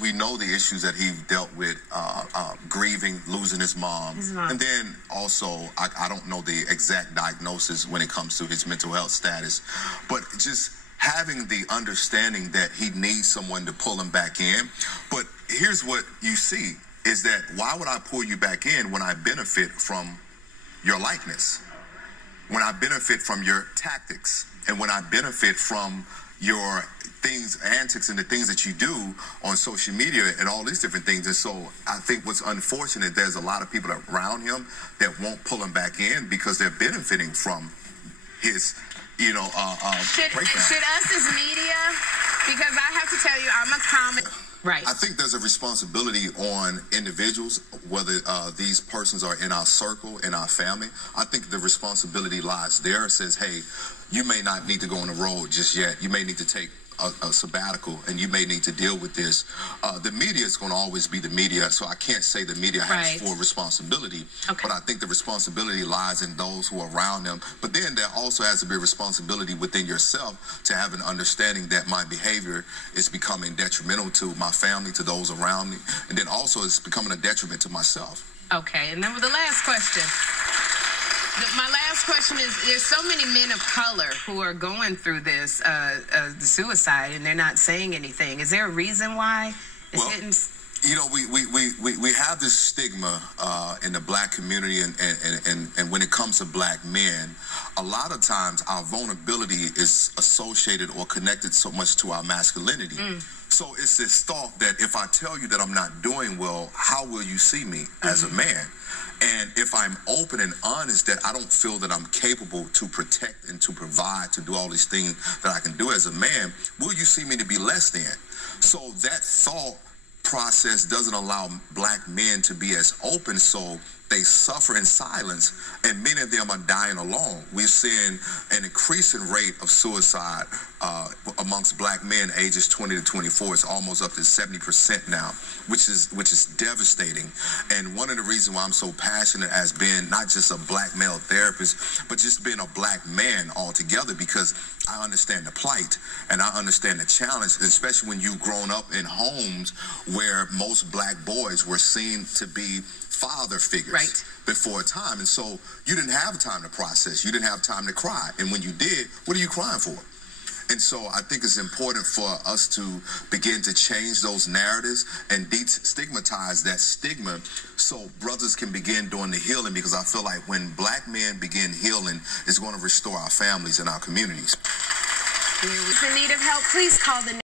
We know the issues that he dealt with, grieving, losing his mom. And then also, I don't know the exact diagnosis when it comes to his mental health status, but just having the understanding that he needs someone to pull him back in. But here's what you see, is that why would I pull you back in when I benefit from your likeness, when I benefit from your tactics, and when I benefit from your things, antics, and the things that you do on social media and all these different things. And so I think what's unfortunate, there's a lot of people around him that won't pull him back in because they're benefiting from his, should us as media, because I have to tell you, I'm a comic. Right. I think there's a responsibility on individuals, whether these persons are in our circle, in our family. I think the responsibility lies there. It says, hey, you may not need to go on the road just yet. You may need to take a sabbatical, and you may need to deal with this. The media is going to always be the media, so I can't say the media has full responsibility, but I think the responsibility lies in those who are around them. But then there also has to be a responsibility within yourself to have an understanding that my behavior is becoming detrimental to my family, to those around me, and then also it's becoming a detriment to myself. Okay, and then with the last question. My last question is, there's so many men of color who are going through this, the suicide, and they're not saying anything. Is there a reason why? Well, you know, we have this stigma in the black community, and when it comes to black men, a lot of times our vulnerability is associated or connected so much to our masculinity. So it's this thought that if I tell you that I'm not doing well, how will you see me as a man? And if I'm open and honest that I don't feel that I'm capable to protect and to provide, to do all these things that I can do as a man, will you see me to be less than? So that thought process doesn't allow black men to be as open, so they suffer in silence, and many of them are dying alone. We're seeing an increasing rate of suicide amongst black men ages 20 to 24. It's almost up to 70% now, which is devastating. And one of the reasons why I'm so passionate as being not just a black male therapist, but just being a black man altogether, because I understand the plight and I understand the challenge, especially when you've grown up in homes where most black boys were seen to be father figures before time. And so you didn't have time to process. You didn't have time to cry. And when you did, what are you crying for? And so I think it's important for us to begin to change those narratives and destigmatize that stigma so brothers can begin doing the healing, because I feel like when black men begin healing, it's going to restore our families and our communities. If you're in need of help, please call the